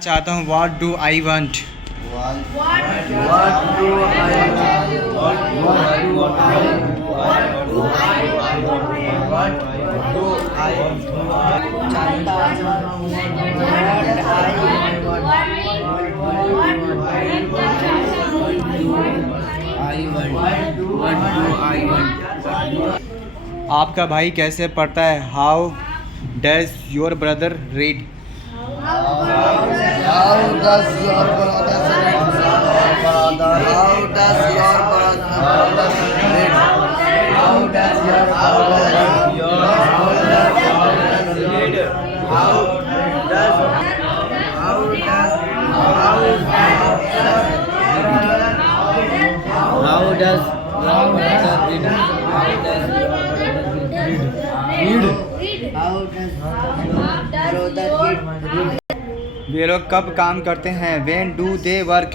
चाहता हूँ what do I want. आपका भाई कैसे पढ़ता है? How does your brother read? How does your brother read? How does your brother read? How does your brother read? वे लोग कब काम करते हैं? When do they work?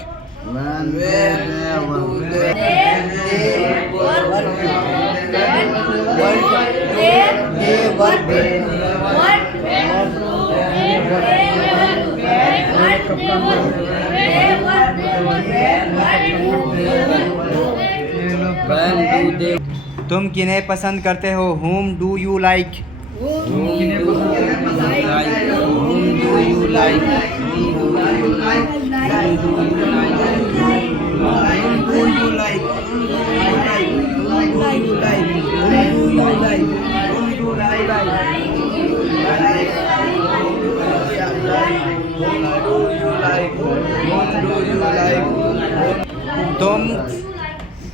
तुम किन्हें पसंद करते हो? Whom do you like?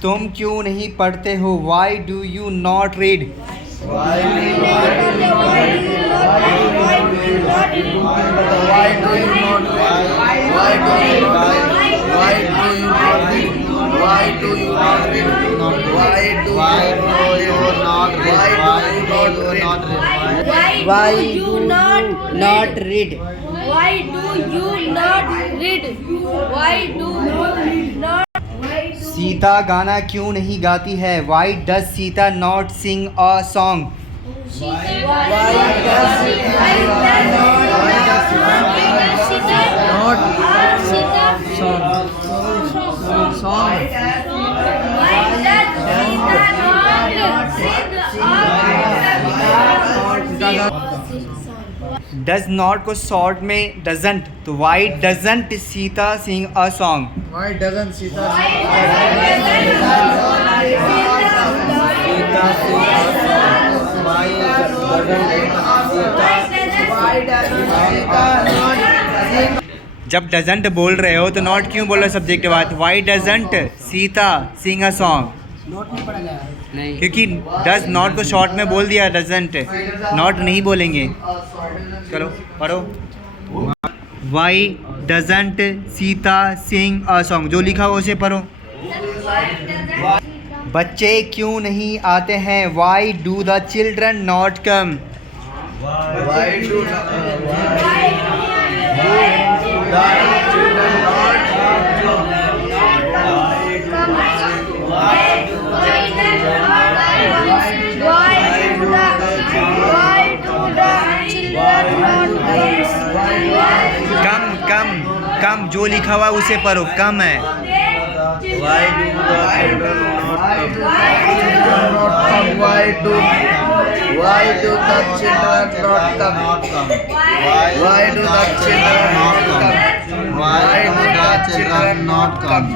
तुम क्यों नहीं पढ़ते हो? Why do you not read? Why do you not read? Why do you not read? Why do you not? Sita गाना क्यों नहीं गाती है? Why does Sita not sing a song? Does not को शॉर्ट में doesn't, तो why doesn't Sita sing a song? Why doesn't Sita जब doesn't बोल रहे हो तो not क्यों बोल रहे हो सब्जेक्ट के बाद? Why doesn't Sita sing a song? क्योंकि does not को शॉर्ट में बोल दिया, doesn't not नहीं बोलेंगे। चलो पढ़ो। Why doesn't Sita sing a song? जो लिखा हो उसे पढ़ो। बच्चे क्यों नहीं आते हैं? Why do the children not come? कम जो लिखा हुआ उसे पढ़ो, कम है। Why do the children not come? Why do the children not come? Why do the children not come? Why do the children not come?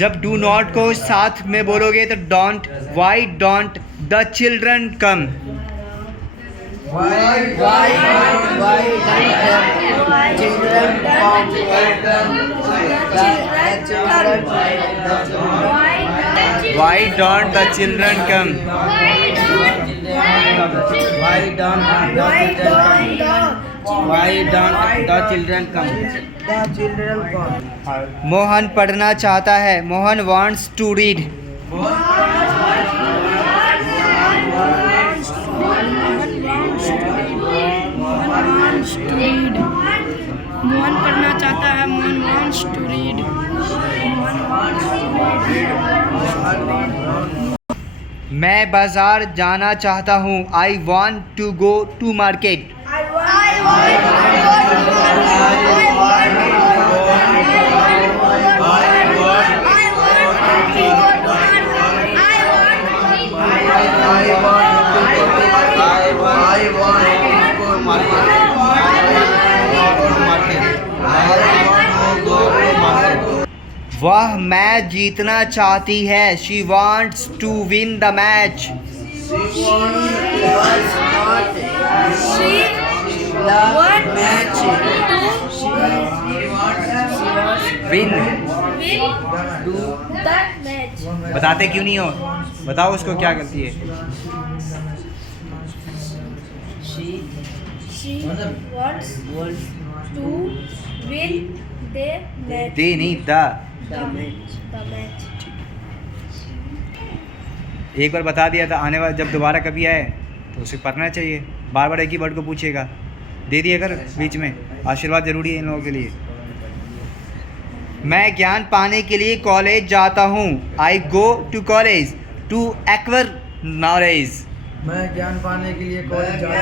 जब do not को साथ में बोलोगे तो don't, why don't the children come? Why don't children come? Why don't the children come? Mohan पढ़ना चाहता है। Mohan wants to read. Mohan पढ़ना चाहता है। Mohan wants to read. मैं बाजार जाना चाहता हूँ। I want to go to market. I want वह मैच जीतना चाहती है. She wants to win the match. She was not She the wants match. Win. will do the match. बताते क्यों नहीं हो? बताओ उसको क्या करती है. She wants to win the match. दे नहीं द. The match. एक बार बता दिया था, आने वाला जब दोबारा कभी आए तो उसे पढ़ना चाहिए. बार बार एक ही वर्ड को पूछेगा. दे दिया कर बीच में. आशीर्वाद जरूरी है इन लोगों के लिए. मैं ज्ञान पाने के लिए कॉलेज जाता हूँ. I go to college to acquire knowledge. मैं ज्ञान पाने के लिए कॉलेज जाता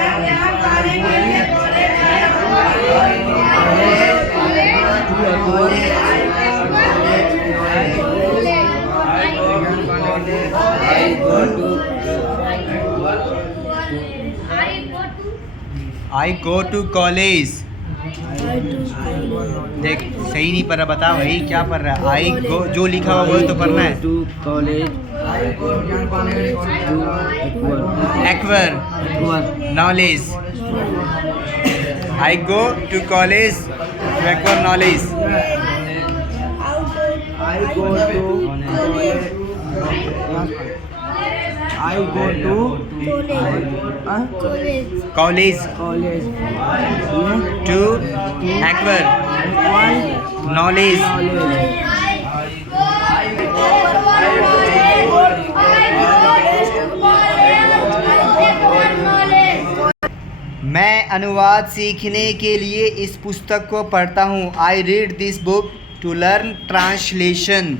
आई गो टू कॉलेज. देख सही नहीं पढ़ रहा. बता भाई क्या पढ़ रहा है. आई गो जो लिखा हुआ वो तो पढ़ना है. To college acquire knowledge. I go to college to acquire knowledge. I go to college college to acquire knowledge. मैं अनुवाद सीखने के लिए इस पुस्तक को पढ़ता हूँ. I read this book to learn translation.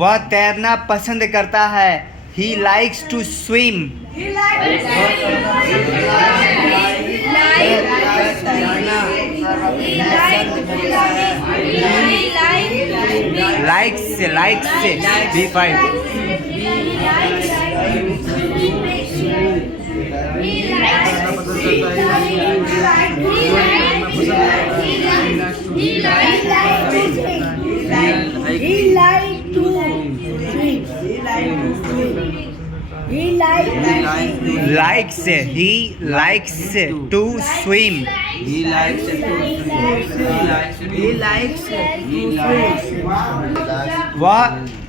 वह तैरना पसंद करता है. He likes to swim. Likes से B5. Likes. He likes to swim. वह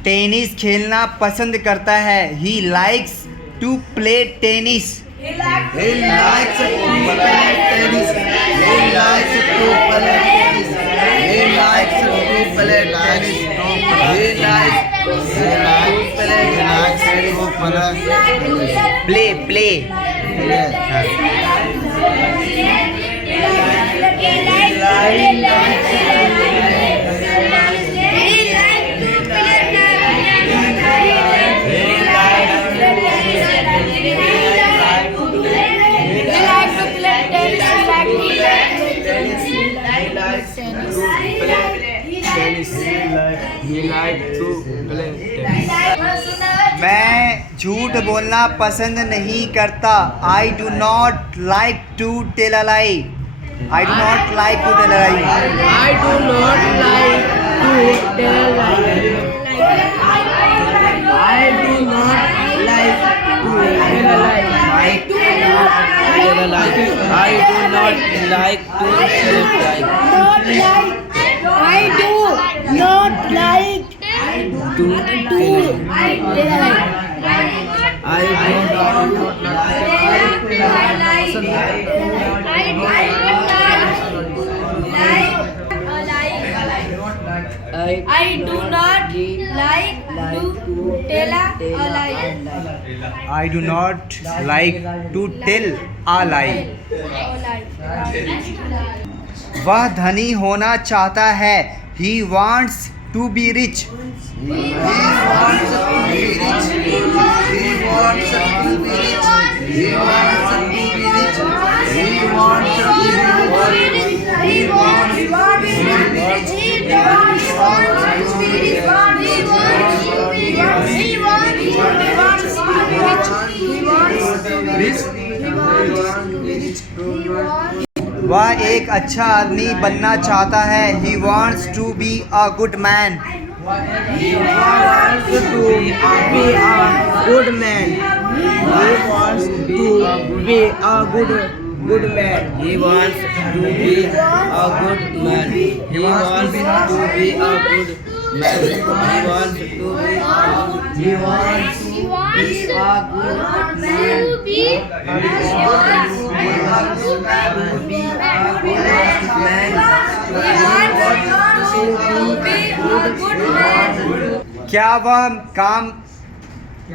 टेनिस खेलना पसंद करता है. He likes to play tennis. Play. मैं झूठ बोलना पसंद नहीं करता. I do not like to tell a lie. I do not like to tell a lie. I do not like to tell a lie. I do not like to tell a lie. I do not like to tell a lie. I do not like To to tell a lie. I do not I do not like to tell a lie. I do not like to tell a lie. वह धनी होना चाहता है. He wants to be rich. He wants to be rich. He wants to be rich. He wants to be rich. He wants to be rich. He wants to be rich. वह एक अच्छा आदमी बनना चाहता है. He wants to be a good man. He wants to be a good man. He wants to be a good man. He wants to be a good man. He wants to be a good man. He wants to be a he wants to be a good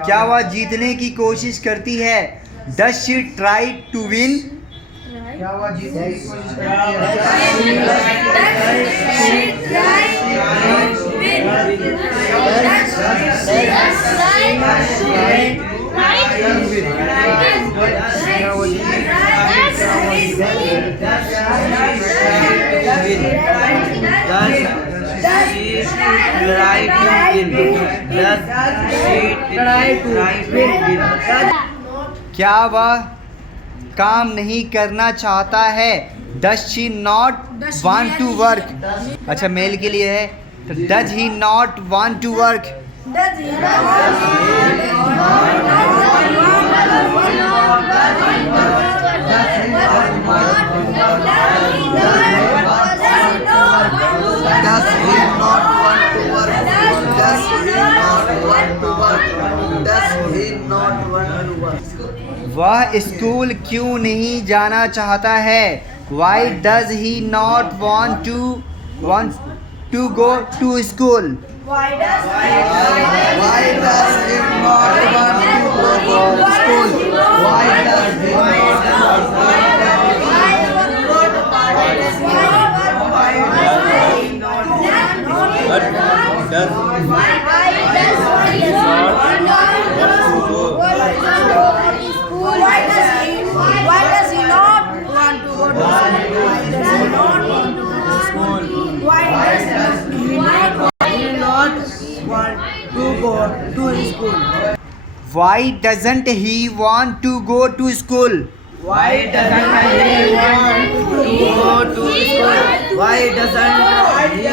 क्या वह जीतने की कोशिश करती है? Does she try to win? क्या वह जीतने की कोशिश करती क्या वह काम नहीं करना चाहता है? Does she not want to work? अच्छा मेल के लिए है. Does he not want to work? वह स्कूल क्यों नहीं जाना चाहता है? Why does he not want to go to school? Why does he not want to go to school? Why does he Why doesn't he want to go to school? Why doesn't he want to go to school? Why doesn't he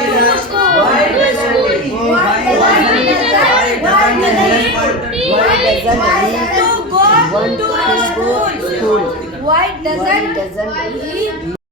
Why doesn't he